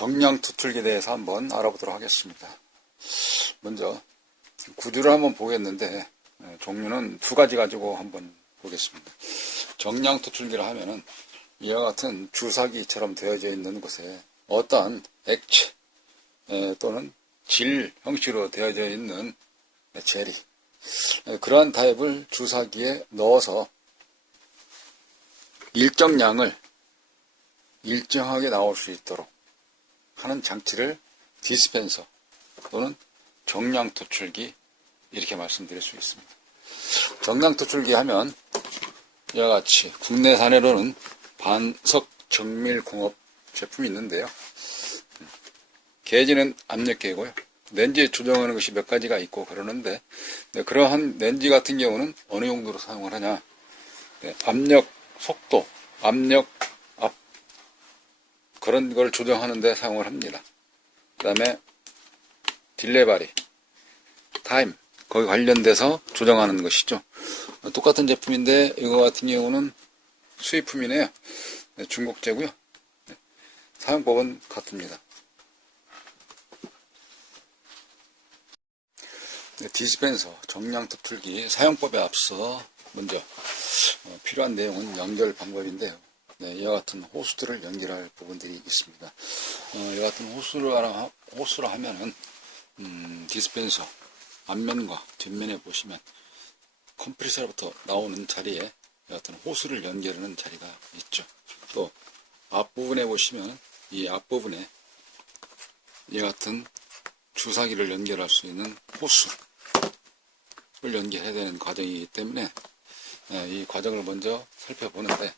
정량 투출기에 대해서 한번 알아보도록 하겠습니다. 먼저 구조를 한번 보겠는데 예, 종류는 두 가지 가지고 한번 보겠습니다. 정량 투출기를 하면은 이와 같은 주사기처럼 되어져 있는 곳에 어떠한 액체 예, 또는 질 형식으로 되어져 있는 젤이 예, 그러한 타입을 주사기에 넣어서 일정량을 일정하게 나올 수 있도록 하는 장치를 디스펜서 또는 정량 투출기 이렇게 말씀드릴 수 있습니다. 정량 투출기 하면 이와 같이 국내산으로는 반석 정밀 공업 제품이 있는데요. 게지는 압력계고요. 렌즈 조정하는 것이 몇 가지가 있고 그러는데 네, 그러한 렌즈 같은 경우는 어느 용도로 사용을 하냐 네, 압력 속도 압력 압 그런 걸 조정하는데 사용을 합니다. 그 다음에 딜레바리 타임 거기 관련돼서 조정하는 것이죠. 똑같은 제품인데 이거 같은 경우는 수입품이네요. 네, 중국제고요. 네, 사용법은 같습니다. 네, 디스펜서 정량 투출기 사용법에 앞서 먼저 어, 필요한 내용은 연결 방법인데요. 네, 이와 같은 호스들을 연결할 부분들이 있습니다. 어, 이와 같은 호스를 하나, 호스를 하면은 음, 디스펜서 앞면과 뒷면에 보시면 컴프레서로부터 나오는 자리에 이 같은 호스를 연결하는 자리가 있죠. 또 앞부분에 보시면 이 앞부분에 이 같은 주사기를 연결할 수 있는 호스를 연결해야 되는 과정이기 때문에 예, 이 과정을 먼저 살펴보는데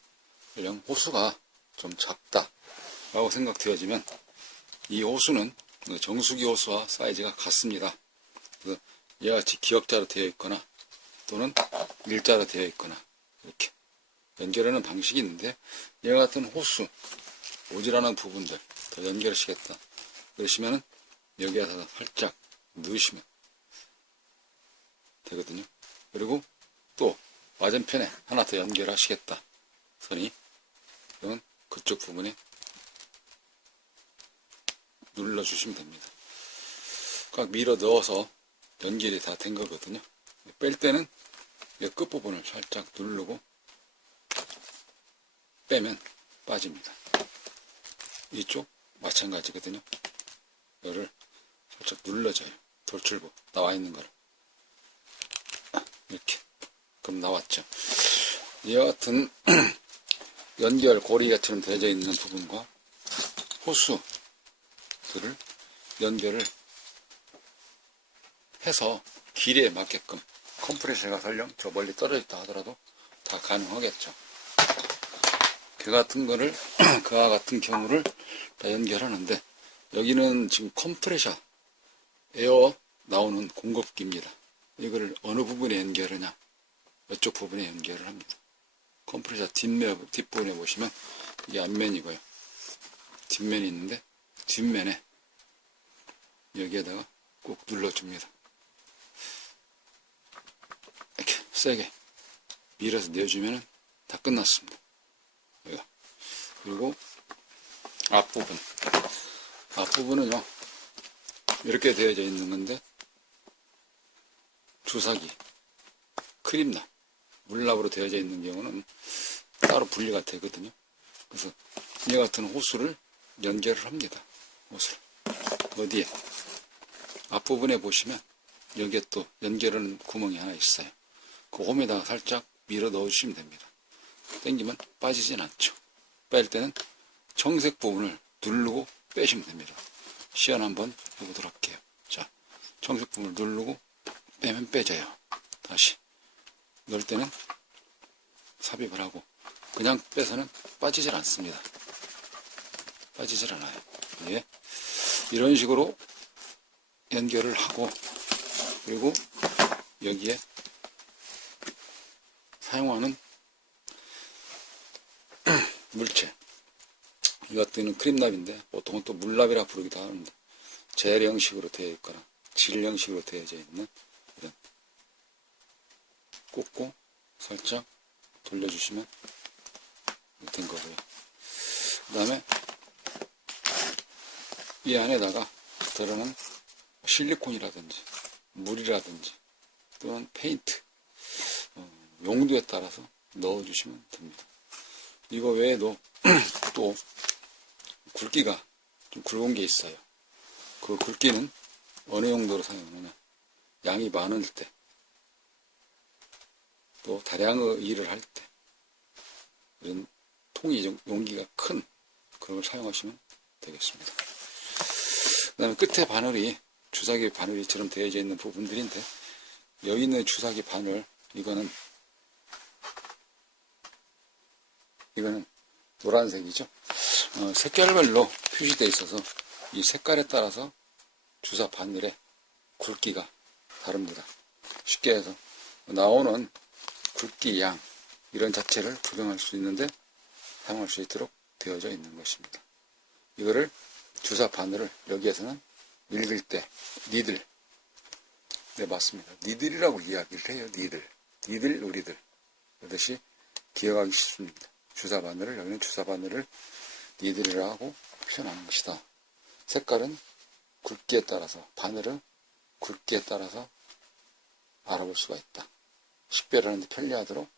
그냥 호수가 좀 작다 라고 생각되어지면 이 호수는 그 정수기 호수와 사이즈가 같습니다. 이와 같이 기역자로 되어 있거나 또는 일자로 되어 있거나 이렇게 연결하는 방식이 있는데 이와 같은 호수 모질하는 부분들 더 연결하시겠다 그러시면은 여기에서 살짝 넣으시면 되거든요. 그리고 또 맞은편에 하나 더 연결하시겠다 선이 그러면 그쪽 부분에 눌러주시면 됩니다. 꽉 밀어 넣어서 연결이 다 된 거거든요. 뺄 때는 이 끝부분을 살짝 누르고 빼면 빠집니다. 이쪽 마찬가지거든요. 이거를 살짝 눌러줘요. 돌출부 나와 있는 거를 이렇게 그럼 나왔죠. 같은 연결 고리가처럼 되어져 있는 부분과 호수들을 연결을 해서 길이에 맞게끔 컴프레셔가 설령 저 멀리 떨어져 있다 하더라도 다 가능하겠죠. 그 같은 거를 그와 같은 경우를 다 연결하는데 여기는 지금 컴프레셔 에어 나오는 공급기입니다. 이거를 어느 부분에 연결하냐 이쪽 부분에 연결을 합니다. 컴프레셔 뒷면, 뒷부분에 보시면 이게 앞면이고요. 뒷면이 있는데 뒷면에 여기에다가 꼭 눌러줍니다. 이렇게 세게 밀어서 내주면 다 끝났습니다. 그리고 앞부분 앞부분은요 이렇게 되어져 있는 건데 주사기 크림납 물납으로 되어져 있는 경우는 따로 분리가 되거든요. 그래서 이 같은 호수를 연결을 합니다. 호수를 어디에 앞부분에 보시면 여기에 또 연결하는 구멍이 하나 있어요. 그 홈에다가 살짝 밀어 넣어주시면 됩니다. 당기면 빠지진 않죠. 뺄 때는 청색 부분을 누르고 빼시면 됩니다. 시연 한번 해보도록 할게요. 자, 청색 부분을 누르고 빼면 빼져요. 다시 넣을 때는 삽입을 하고 그냥 빼서는 빠지질 않습니다. 빠지질 않아요. 예. 이런 식으로 연결을 하고 그리고 여기에 사용하는 물체 이것들은 크림납인데 보통은 또 물납이라 부르기도 하는데 젤 형식으로 되어 있거나 질 형식으로 되어져 있는 꽂고 살짝 돌려주시면 된 거고요. 그 다음에 이 안에다가 들어는 실리콘이라든지 물이라든지 또는 페인트 어, 용도에 따라서 넣어주시면 됩니다. 이거 외에도 또 굵기가 좀 굵은 게 있어요. 그 굵기는 어느 용도로 사용하느냐 양이 많을 때 또 다량의 일을 할 때 이런 통이 좀 용기가 큰 그런 걸 사용하시면 되겠습니다. 그 다음에 끝에 바늘이 주사기 바늘이처럼 되어져 있는 부분들인데 있는 주사기 바늘 이거는 이거는 노란색이죠. 어, 색깔별로 표시되어 있어서 이 색깔에 따라서 주사 바늘의 굵기가 다릅니다. 쉽게 해서 나오는 굵기 양 이런 자체를 조정할 수 있는데 사용할 수 있도록 되어져 있는 것입니다. 이거를 주사 바늘을 여기에서는 읽을 때 니들 네 맞습니다. 니들이라고 이야기를 해요. 니들 니들 우리들 그것이 기억하기 쉽습니다. 주사 바늘을 여기는 주사 바늘을 니들이라고 표현하는 것이다. 색깔은 굵기에 따라서 바늘은 굵기에 따라서 알아볼 수가 있다. 식별하는데 편리하도록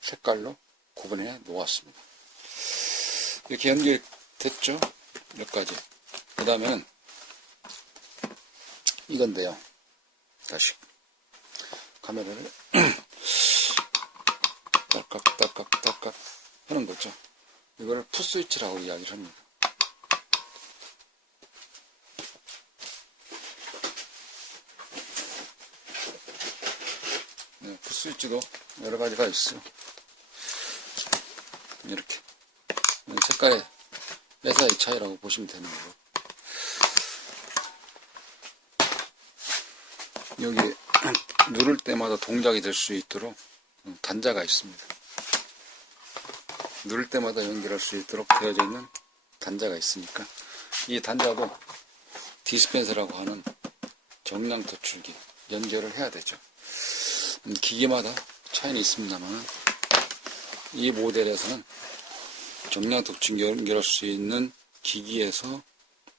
색깔로 구분해 놓았습니다. 이렇게 연결됐죠? 몇 가지. 그 다음에는 이건데요. 다시 카메라를 딸깍 딸깍 딸깍 하는 거죠. 이걸 풋스위치라고 이야기를 합니다. 네, 풋스위치도 여러 가지가 있어요. 이렇게 색깔의 회사의 차이라고 보시면 되는 거고 여기 누를 때마다 동작이 될 수 있도록 단자가 있습니다. 누를 때마다 연결할 수 있도록 되어져 있는 단자가 있으니까 이 단자도 디스펜서라고 하는 정량 도출기 연결을 해야 되죠. 음, 기계마다 차이는 있습니다만 이 모델에서는 정량 도출기 연결할 수 있는 기기에서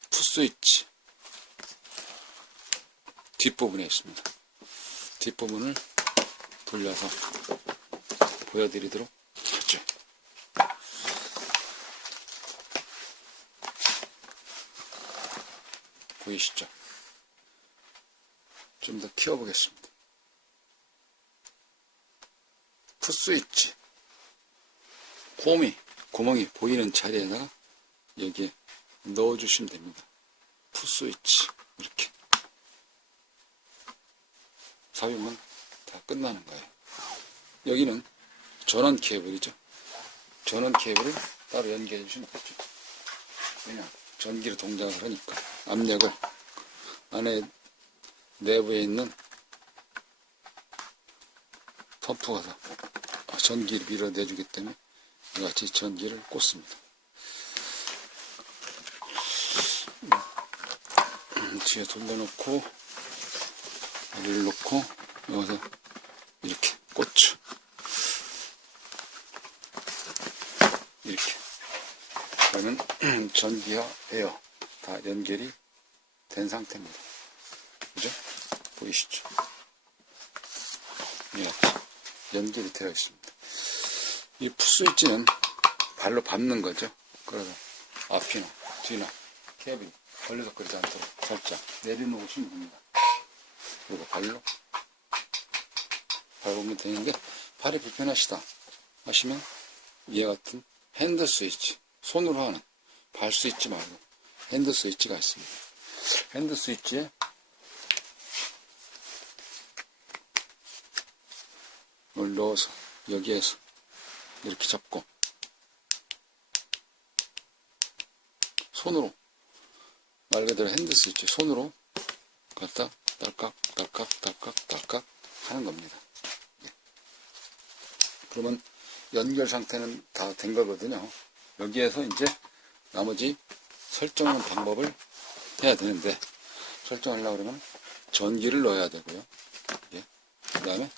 풋스위치 뒷부분에 있습니다. 뒷부분을 돌려서 보여드리도록 하죠. 보이시죠? 좀 더 키워보겠습니다. 풋스위치 홈이 구멍이 보이는 자리에다가 여기에 넣어주시면 됩니다. 풋스위치 이렇게 삽입은 다 끝나는 거예요. 여기는 전원 케이블이죠. 전원 케이블을 따로 연결해 주시면 되죠. 그냥 전기로 동작을 하니까 압력을 안에 내부에 있는 펌프가 전기를 밀어내주기 때문에 이같이 전기를 꽂습니다. 음, 뒤에 돌려놓고 여기를 놓고 여기서 이렇게 꽂죠. 이렇게 그러면 전기와 에어 다 연결이 된 상태입니다. 그죠? 보이시죠? 이렇게 연결이 되어 있습니다. 이 풋스위치는 발로 밟는 거죠. 그래서 앞이나 뒤나 캡이 걸려서거리지 않도록 살짝 내려놓으시면 됩니다. 그리고 발로 밟으면 되는데 발이 불편하시다 하시면 이와 같은 핸드 스위치 손으로 하는 발 스위치 말고 핸드 스위치가 있습니다. 핸드 스위치에 물 넣어서 여기에서 이렇게 잡고 손으로 말 그대로 핸드 스위치 손으로 갖다 딸깍 딸깍 딸깍 딸깍 하는 겁니다. 예. 그러면 연결 상태는 다 된 거거든요. 여기에서 이제 나머지 설정하는 방법을 해야 되는데 설정하려고 그러면 전기를 넣어야 되고요. 예. 그 다음에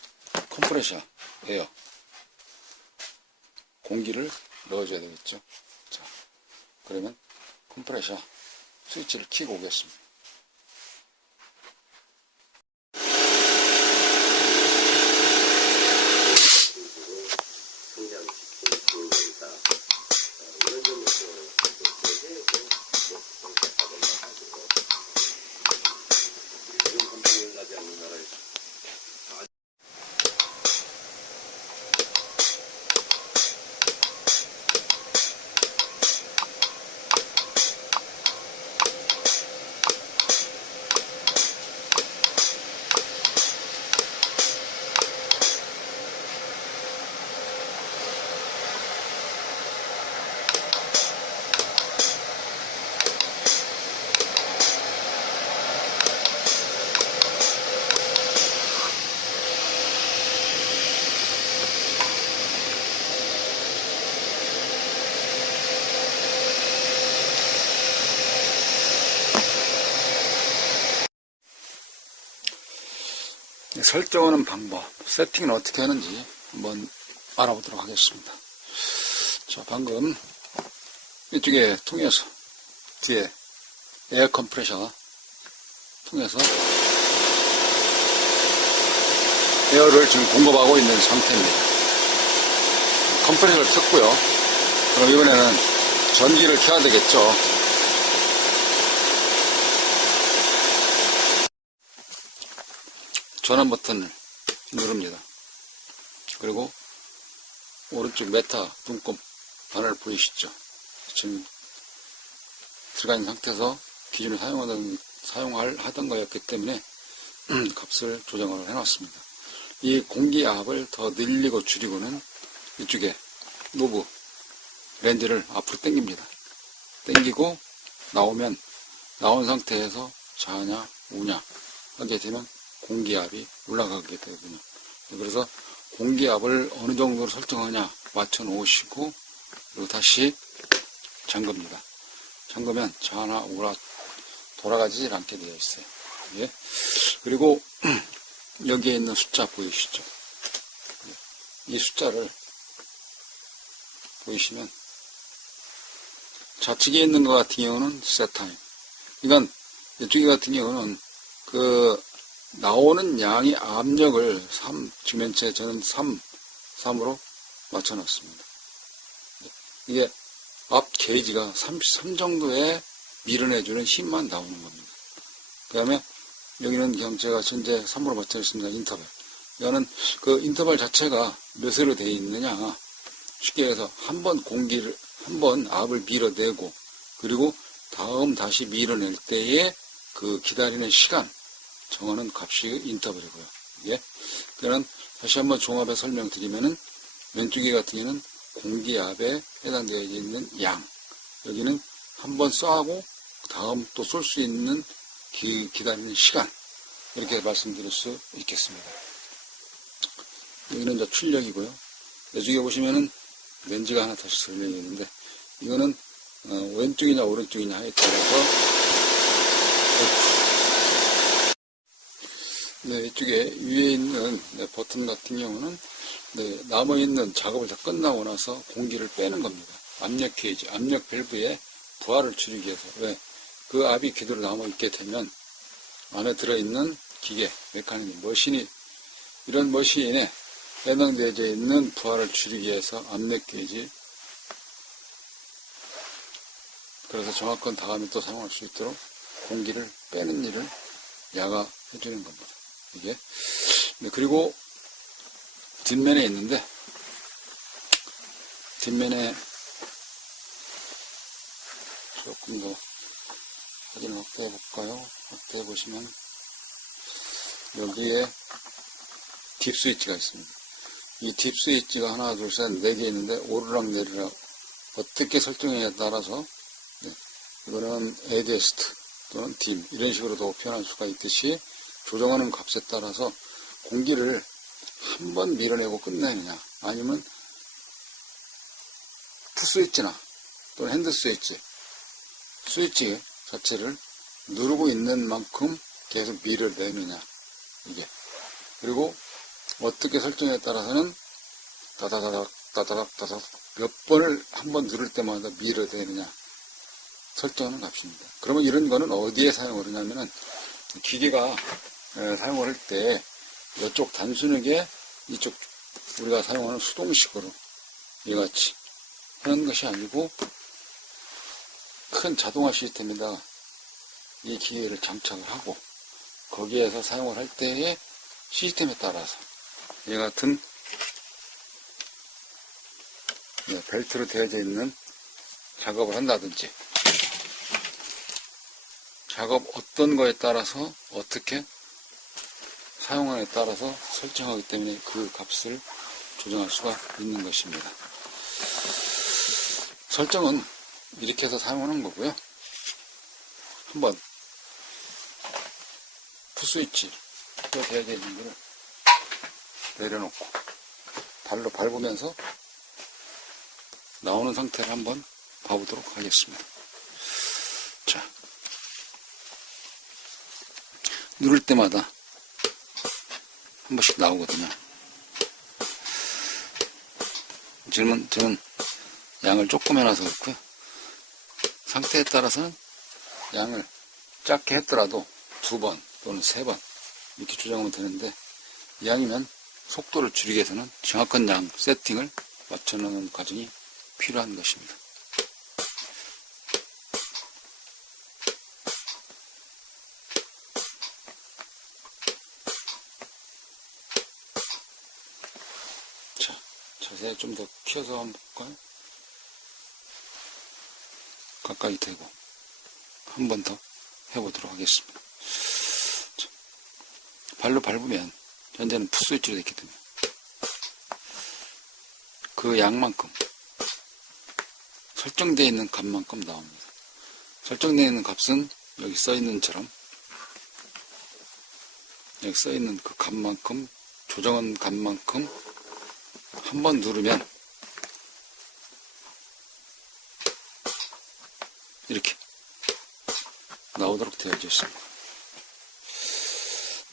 컴프레셔, 에어 공기를 넣어줘야 되겠죠. 자, 그러면 컴프레셔 스위치를 켜고 오겠습니다. 성장시킨 방법이다. 이런 점에서 대세고 정책하고 나가지고 지금 한국에 가지 않는 나라에서 설정하는 방법, 세팅을 어떻게 하는지 한번 알아보도록 하겠습니다. 자, 방금 이쪽에 통해서 뒤에 에어 컴프레셔 통해서 에어를 지금 공급하고 있는 상태입니다. 컴프레셔를 켰고요. 그럼 이번에는 전기를 켜야 되겠죠. 전원 버튼을 누릅니다. 그리고 오른쪽 메타 눈곱 바늘 보이시죠? 지금 들어가 있는 상태에서 기존에 사용하던, 사용할, 하던 거였기 때문에 값을 조정을 해놨습니다. 이 공기압을 더 늘리고 줄이고는 이쪽에 노브 렌즈를 앞으로 당깁니다. 당기고 나오면 나온 상태에서 좌냐 우냐 하게 되면 공기압이 올라가게 되거든요. 그래서 공기압을 어느 정도로 설정하냐 맞춰 놓으시고 그리고 다시 잠급니다. 잠그면 좌나 우나 돌아가지 않게 되어 있어요. 예. 그리고 여기에 있는 숫자 보이시죠? 이 숫자를 보이시면 좌측에 있는 것 같은 경우는 세타임. 이건 이쪽에 같은 경우는 그 나오는 양의 압력을 3, 지금 현재 저는 3, 3으로 맞춰놨습니다. 이게 앞 게이지가 33 정도에 밀어내주는 힘만 나오는 겁니다. 그 다음에 여기는 그냥 제가 현재 3으로 맞춰있습니다. 인터벌. 이거는 그 인터벌 자체가 몇으로 되어 있느냐. 쉽게 해서 한 번 공기를, 한 번 압을 밀어내고, 그리고 다음 다시 밀어낼 때에 그 기다리는 시간, 정하는 값이 인터벌이고요. 이게. 그는 다시 한번 종합해 설명드리면은 왼쪽에 같은 경우는 공기압에 해당되어 있는 양. 여기는 한 번 쏴하고 다음 또 쏠 수 있는 기, 기다리는 시간. 이렇게 말씀드릴 수 있겠습니다. 여기는 이제 출력이고요. 이쪽에 보시면은 렌즈가 하나 다시 설명이 있는데 이거는 어, 왼쪽이냐 오른쪽이냐에 따라서 네, 이쪽에 위에 있는 네, 버튼 같은 경우는 네, 남아있는 작업을 다 끝나고 나서 공기를 빼는 겁니다. 압력 게이지, 압력 밸브에 부하를 줄이기 위해서. 왜? 그 압이 그대로 남아있게 되면 안에 들어있는 기계, 메커니즘, 머신이, 이런 머신에 해당되어 있는 부하를 줄이기 위해서 압력 게이지, 그래서 정확한 다음에 또 사용할 수 있도록 공기를 빼는 일을 야가 해주는 겁니다. 이게. 네, 그리고 뒷면에 있는데, 뒷면에 조금 더 사진을 확대해 볼까요? 확대해 보시면, 여기에 딥 스위치가 있습니다. 이 딥 스위치가 하나, 둘, 셋, 네 개 있는데, 오르락 내리락 어떻게 설정에 따라서, 네, 이거는 에디에스트 또는 딤, 이런 식으로도 표현할 수가 있듯이, 조정하는 값에 따라서 공기를 한 번 밀어내고 끝내느냐 아니면 푸 스위치나 또는 핸드 스위치 스위치 자체를 누르고 있는 만큼 계속 밀어내느냐 이게 그리고 어떻게 설정에 따라서는 다다다닥 다다닥 다다닥 몇 번을 한 번 누를 때마다 밀어내느냐 설정하는 값입니다. 그러면 이런 거는 어디에 사용을 하냐면은 기계가 에, 사용을 할 때 이쪽 단순하게 이쪽 우리가 사용하는 수동식으로 이같이 하는 것이 아니고 큰 자동화 시스템에다가 이 기계를 장착을 하고 거기에서 사용을 할 때의 시스템에 따라서 이 같은 네, 벨트로 되어져 있는 작업을 한다든지 작업 어떤 거에 따라서 어떻게 사용하에 따라서 설정하기 때문에 그 값을 조정할 수가 있는 것입니다. 설정은 이렇게 해서 사용하는 거고요. 한번 풋스위치 가 되어져 있는 거를 내려놓고 발로 밟으면서 나오는 상태를 한번 봐보도록 하겠습니다. 자, 누를 때마다 한 번씩 나오거든요. 지금은 저는 양을 조금 해놔서 그렇고요. 상태에 따라서는 양을 작게 했더라도 두 번 또는 세 번 이렇게 조정하면 되는데 이왕이면 속도를 줄이기 위해서는 정확한 양 세팅을 맞춰놓는 과정이 필요한 것입니다. 자, 자세 좀더 키워서 한번 볼까요? 가까이 대고 한 번 더 해보도록 하겠습니다. 자, 발로 밟으면 현재는 풋스위치로 되어 있거든요. 그 양만큼 설정되어 있는 값만큼 나옵니다. 설정되어 있는 값은 여기 써 있는처럼 여기 써 있는 그 값만큼 조정한 값만큼 한 번 누르면 이렇게 나오도록 되어져 있습니다.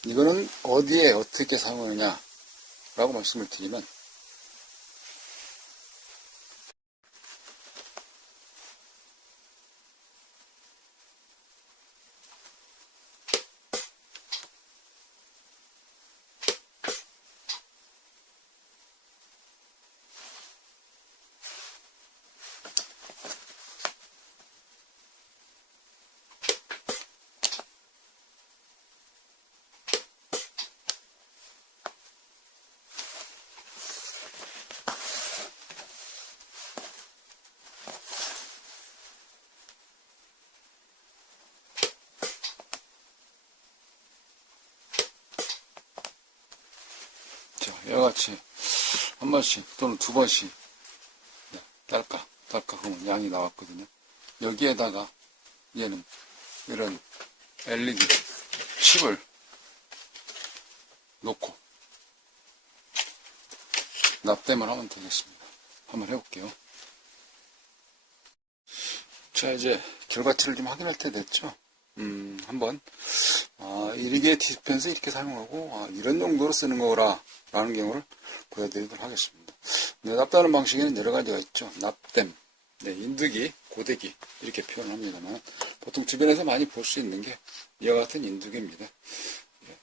이거는 어디에 어떻게 사용하느냐 라고 말씀을 드리면 자, 이와 같이 한 번씩 또는 두 번씩 네, 딸까 딸까 하면 양이 나왔거든요. 여기에다가 얘는 이런 LED 칩을 놓고 납땜을 하면 되겠습니다. 한번 해볼게요. 자, 이제 결과치를 좀 확인할 때 됐죠? 음, 한번, 아, 이게 디스펜스 이렇게 사용하고, 아, 이런 용도로 쓰는 거라, 라는 경우를 보여드리도록 하겠습니다. 네, 납땜하는 방식에는 여러 가지가 있죠. 납땜, 네, 인두기, 고데기, 이렇게 표현을 합니다만, 보통 주변에서 많이 볼 수 있는 게 이와 같은 인두기입니다. 예.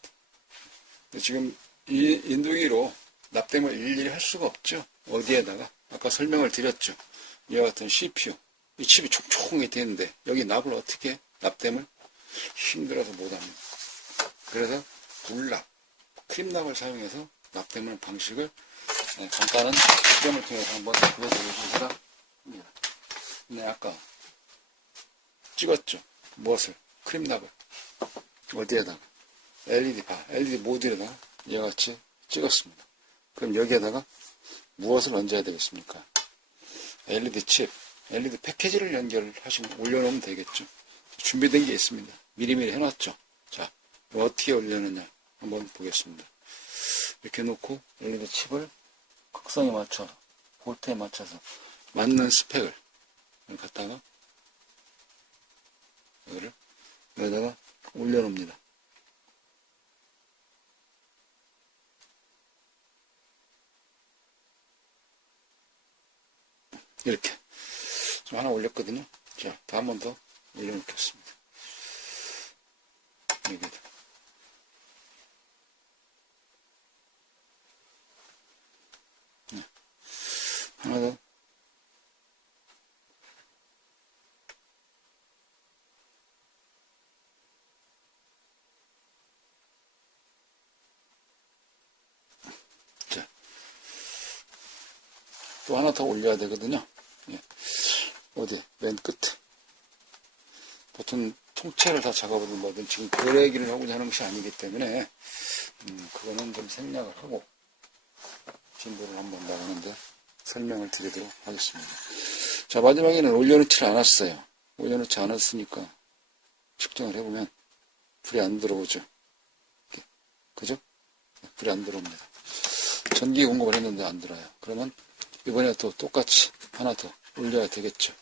근데 지금 이 인두기로 납땜을 일일이 할 수가 없죠. 어디에다가, 아까 설명을 드렸죠. 이와 같은 CPU, 이 칩이 촉촉하게 되는데, 여기 납을 어떻게, 납땜을 힘들어서 못합니다. 그래서 불납, 크림납을 사용해서 납땜하는 방식을 네, 간단한 실험을 통해서 한번 보여드리겠습니다. 네, 아까 찍었죠. 무엇을? 크림납을. 어디에다가? LED 바, LED 모듈에다가 이와 같이 찍었습니다. 그럼 여기에다가 무엇을 얹어야 되겠습니까? LED 칩, LED 패키지를 연결하시면 올려놓으면 되겠죠. 준비된 게 있습니다. 미리미리 해놨죠. 자, 어떻게 올려느냐 한번 보겠습니다. 이렇게 놓고 LED 칩을 극성에 맞춰 볼트에 맞춰서 맞는 스펙을 갖다가 이거를 여기다가 올려놓습니다. 이렇게 좀 하나 올렸거든요. 자, 한 번 더 올려놓겠습니다. 여기다. 더. 자, 또 하나 더 올려야 되거든요. 예. 어디? 맨 끝에. 보통 통째를 다 작업을 뭐든 지금 그 얘기를 하고자 하는 것이 아니기 때문에, 음, 그거는 좀 생략을 하고, 진도를 한번 나가는데 설명을 드리도록 하겠습니다. 자, 마지막에는 올려놓지 않았어요. 올려놓지 않았으니까 측정을 해보면 불이 안 들어오죠. 그죠? 네, 불이 안 들어옵니다. 전기 공급을 했는데 안 들어요. 그러면 이번에 또 똑같이 하나 더 올려야 되겠죠.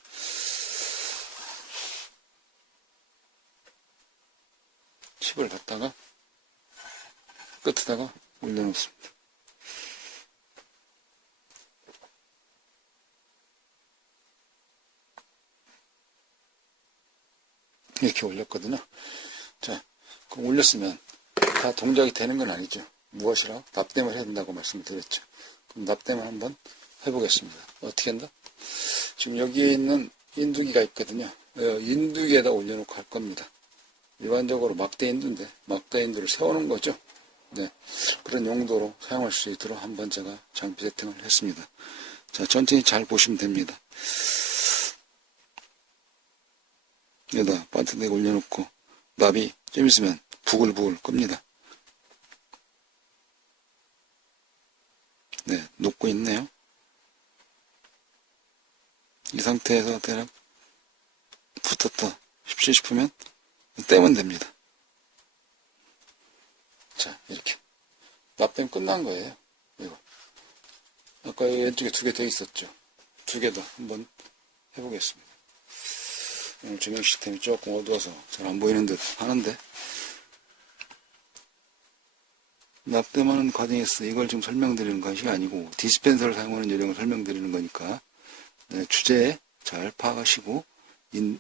칩을 갖다가 끝에다가 올려놓습니다. 이렇게 올렸거든요. 자, 그럼 올렸으면 다 동작이 되는 건 아니죠. 무엇이라 납땜을 해야 된다고 말씀을 드렸죠. 그럼 납땜을 한번 해보겠습니다. 어떻게 한다? 지금 여기에 있는 인두기가 있거든요. 어, 인두기에다 올려놓고 할 겁니다. 일반적으로 막대 인두인데 막대 인두를 세우는 거죠. 네, 그런 용도로 사용할 수 있도록 한번 제가 장비 세팅을 했습니다. 자, 천천히 잘 보시면 됩니다. 여기다 반트대 올려놓고 납이 좀 있으면 부글부글 끕니다. 네, 녹고 있네요. 이 상태에서 대략 붙었다 싶시 싶으면 떼면 됩니다. 자, 이렇게. 납땜 끝난 거예요. 이거. 아까 왼쪽에 두 개 더 있었죠. 두 개 더 한번 해보겠습니다. 조명 시스템이 조금 어두워서 잘 안 보이는 듯 하는데 납땜하는 과정에서 이걸 지금 설명드리는 것이 아니고 디스펜서를 사용하는 요령을 설명드리는 거니까 네, 주제에 잘 파악하시고 인,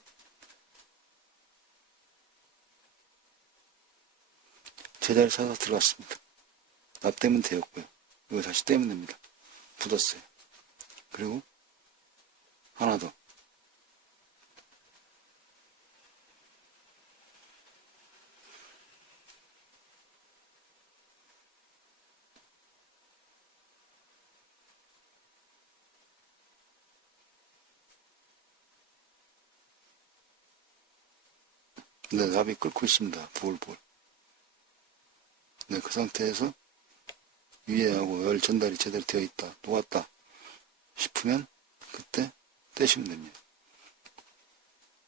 제자리를 찾아서 들어갔습니다. 납땜은 되었고요. 이거 다시 떼면 됩니다. 굳었어요. 그리고 하나 더. 네, 납이 끓고 있습니다. 부글부글. 네, 그 상태에서 위에하고 열 전달이 제대로 되어 있다, 녹았다 싶으면 그때 떼시면 됩니다.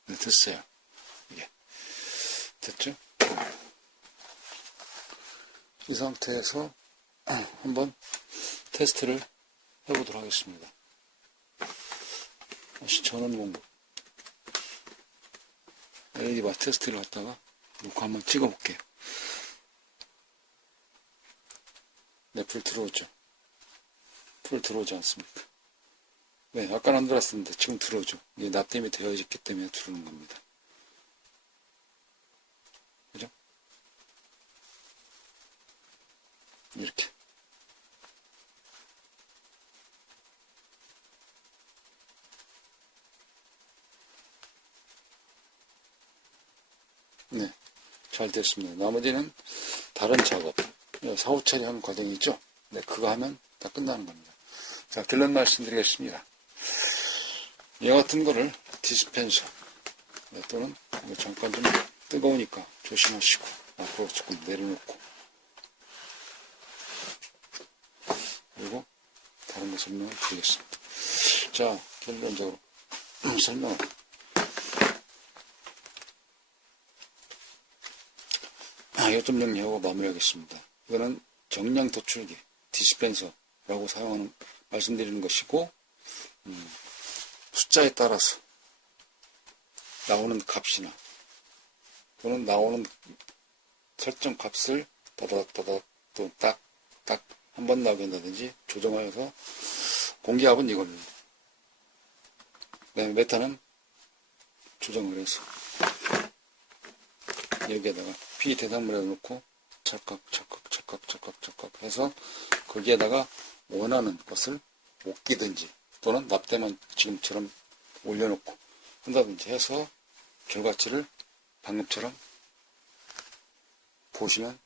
네, 됐어요. 이게. 됐죠? 이 상태에서 한번 테스트를 해보도록 하겠습니다. 전원 공부. LED 바 테스트를 갖다가 놓고 한번 찍어 볼게요. 네, 불 들어오죠. 불 들어오지 않습니까? 네, 아까는 안 들어왔었는데 지금 들어오죠. 이게 납땜이 되어 있기 때문에 들어오는 겁니다. 그죠? 이렇게. 네, 잘 됐습니다. 나머지는 다른 작업, 사후 처리하는 과정이 있죠? 네, 그거 하면 다 끝나는 겁니다. 자, 결론 말씀드리겠습니다. 이와 같은 거를 디스펜서, 네, 또는 이거 잠깐 좀 뜨거우니까 조심하시고, 앞으로 조금 내려놓고, 그리고 다른 거 설명을 드리겠습니다. 자, 결론적으로 설명을 요점 정리하고 마무리하겠습니다. 이거는 정량 도출기, 디스펜서라고 사용하는, 말씀드리는 것이고, 음, 숫자에 따라서 나오는 값이나, 또는 나오는 설정 값을 다다다닥 또 딱, 딱, 한 번 나오게 한다든지 조정하여서 공기압은 이겁니다. 그 다음에 메타는 조정을 해서 여기에다가 피 대상물에 넣고 찰칵 찰칵 찰칵 찰칵 찰칵 해서 거기에다가 원하는 것을 못 끼든지 또는 납땜만 지금처럼 올려놓고 한다든지 해서 결과치를 방금처럼 보시면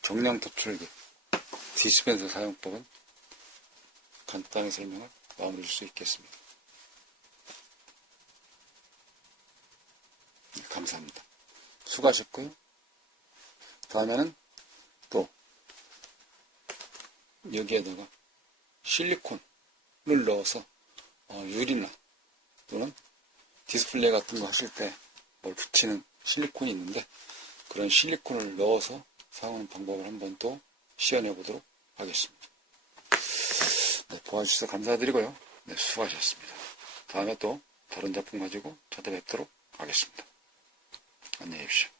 정량 겹출기 디스펜서 사용법은 간단히 설명을 마무리 줄 수 있겠습니다. 네, 감사합니다. 수고하셨고요. 다음에는 또 여기에다가 실리콘을 넣어서 어, 유리나 또는 디스플레이 같은 거 하실 때 뭘 붙이는 실리콘이 있는데 그런 실리콘을 넣어서 사용하는 방법을 한번 또 시연해 보도록 하겠습니다. 네, 도와주셔서 감사드리고요. 네, 수고하셨습니다. 다음에 또 다른 작품 가지고 찾아뵙도록 하겠습니다. Nevşin.